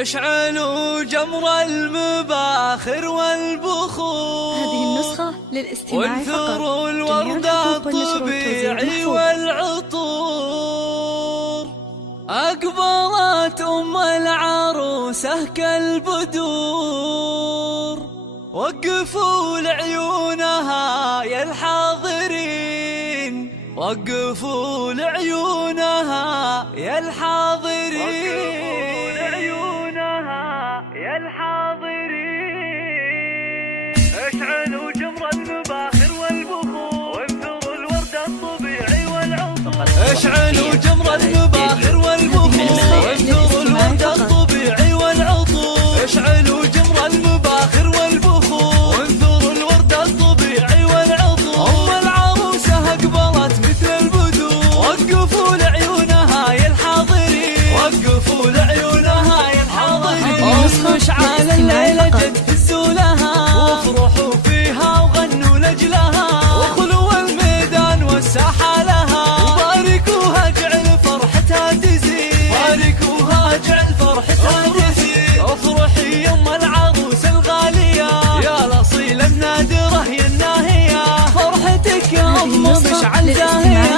اشعلوا جمر المباخر والبخور. هذه النسخة للاستماع فقط. وانثروا الورد الطبيعي والعطور. أقبلت أم العروسة كالبدور. وقفوا لعيونها يا الحاضرين، وقفوا لعيونها يا الحاضرين، يا الحاضرين. اشعلوا جمر المباخر والبخور. وانثروا الورد الطبيعي والعطور. اشعلوا جمر المباخر والبخور. وانثروا الورد الطبيعي والعطور. اشعلوا جمر المباخر والبخور. وانثروا الورد الطبيعي والعطور. ام العروسة اقبلت مثل البدور. وقفوا لعيونها يا الحاضرين، وقفوا لعيونها يا الحاضرين. مشعل الليلة جد هزوا لها، وافرحوا فيها وغنوا لجلها، وخلوا الميدان والساحة لها. وباركوها جعل فرحتها تزيد، باركوها جعل فرحتها تزيد. افرحي يم العروس الغالية يا الأصيلة النادرة يا الناهية. فرحتك يا أم مشعل زاهية.